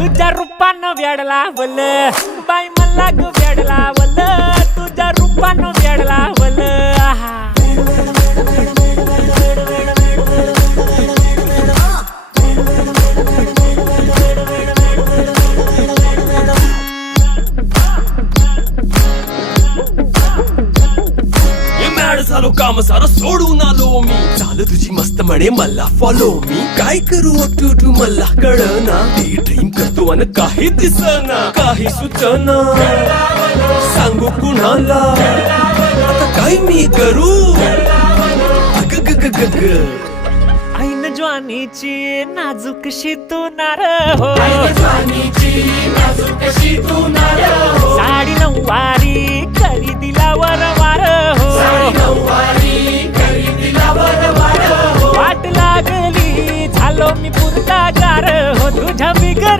तुझ्या रूपानं वेड लावल बाई मला ग वेड लावल तुझ्या रूपानं वेड लावल आहा झालो काम सारं सोडून आलो मी झालं तुझी मस्त म्हणे मला फॉलो मी काय करू टू मला कळना ती ड्रीम करतो आणि काही दिसना काही सुचना सांगू कुणाला आता काय मी करू अग ग ग ग ग ऐन ज्वानीची नाजूकशी तू नार हो साडी नऊवारी करी दिला वरवार हो वाट लागली झालो मी पुरता गार हो तुझ्या बिगर